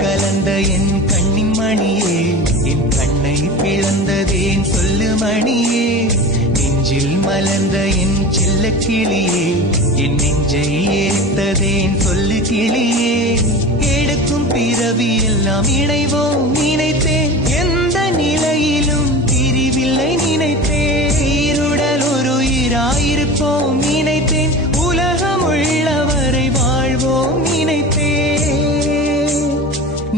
கலந்த என் கண்ணின் மணியே, என் கண்ணை பிளந்ததேன் சொல்லு மணியே. நெஞ்சில் மலர்ந்த என் செல்ல கிளியே, என் நெஞ்சை ஏத்ததேன் சொல்லு கிளியே. எடுக்கும் பிறவி எல்லாம் இணைவோம் நினைத்தேன், எந்த நிலையிலும் பிரிவில்லை நினைத்தேன். இருடல் ஒரு உயிராயிருப்போம் நினைத்தேன், உலகம் உள்ளவரை வாழ்வோம் நினைத்தேன்.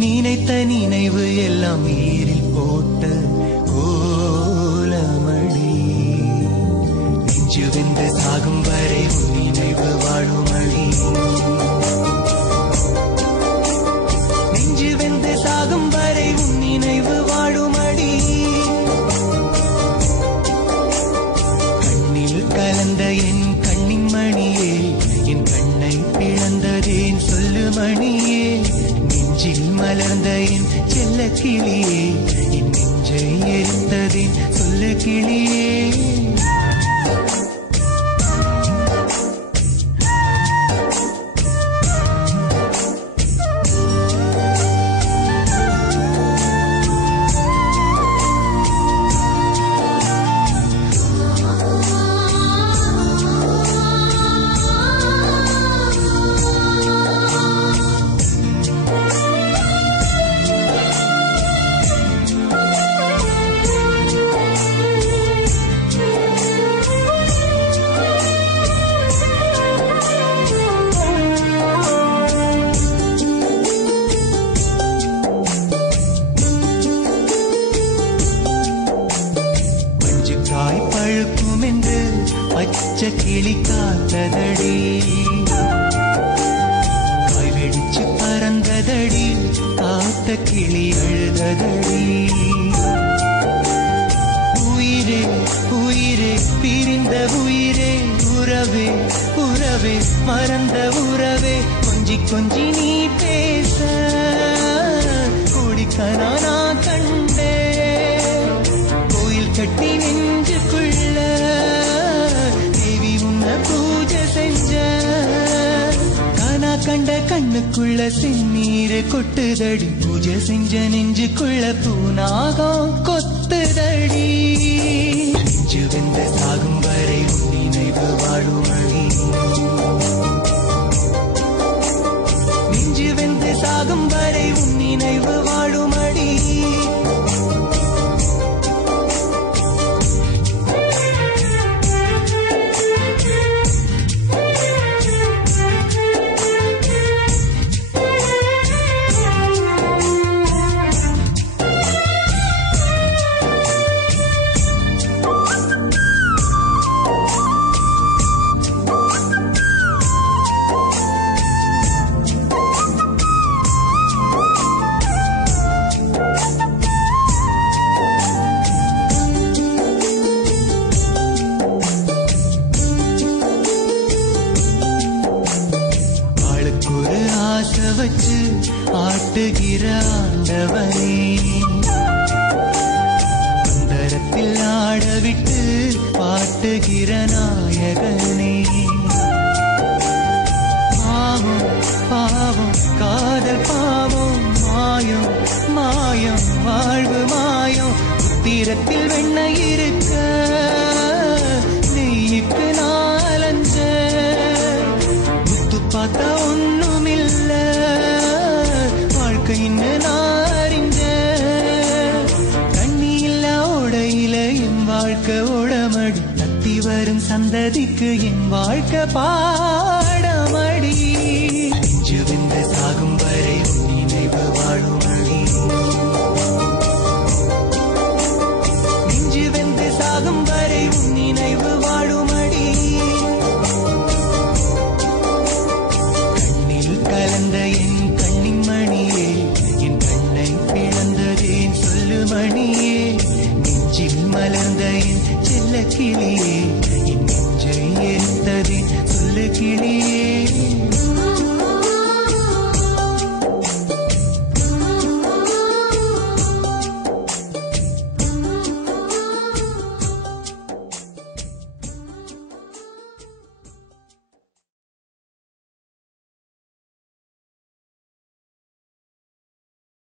நினைத்த நினைவு எல்லாம் நீரில் போட்ட கோலமடி. நெஞ்சு வெந்து சாகும் வரை உன் நினைவு வாழுமடி. நெஞ்சு வெந்து சாகும் வரை உன் நினைவு வாழுமடி. கண்ணில் கலந்த என் கண்ணின் மணியே, என் கண்ணை பிளந்ததேன் சொல்லு மணியே. நெஞ்சில் மலர்ந்த என் செல்ல கிளியே, என் நெஞ்சை எரித்ததேன் சொல்லு கிளியே. பழுக்கும் என்று பச்சை கிளி காத்ததடி, காய் வெடிச்சு பறந்ததடி, காத்த கிளி அழுததடி. உயிரே உயிரே பிரிந்த உயிரே, உறவே உறவே மறந்த உறவே, கொஞ்சி கொஞ்சி நீ பேச குடிக்கனா நான் கண்டே. கோயில் கட்டி நெஞ்சுக்குள்ள தேவி உன்னை பூஜை செஞ்ச, கானா கண்ட கண்ணுக்குள்ள செந்நீர் கொட்டுதடி. பூஜை செஞ்ச நெஞ்சுக்குள்ள பூனாகம் கொத்துதடி. நெஞ்சு வெந்த சாகும் வரை உன் நினைவு வாழுமடி. நெஞ்சு வெந்த சாகும் வரை உன் நினைவு வாழுமடி. ஆசை வச்சு ஆட்டுகிற ஆண்டவனே, அந்தரத்தில் ஆடவிட்டு பாட்டுகிற நாயகனே. பாவம் பாவம் காதல் பாவம், மாயம் மாயம் வாழ்வு மாயம். உத்திரத்தில் வெண்ணை இருக்க நெய்யுக்கு நாலஞ்ச, முத்து பார்த்தா ஒண்ணுமில்ல வாழ்க்கைன்னு நாரிஞ்ச. தண்ணி இல்ல ஓடையில என் வாழ்க்கை ஓடமடி, தத்தி வரும் சந்ததிக்கு என் வாழ்க்கை பாடமடி. நெஞ்சு வெந்த சாகும் வரை உன் நினைவு வாழுமடி. நெஞ்சு வெந்த சாகும் வரை உன் நினைவு வாழுமடி. கண்ணில் கலந்த என் கண்ணின் மணியே, என் கண்ணை பிளந்ததேன் சொல்லு மணியே. நெஞ்சில் மலர்ந்த என் செல்ல கிளியே,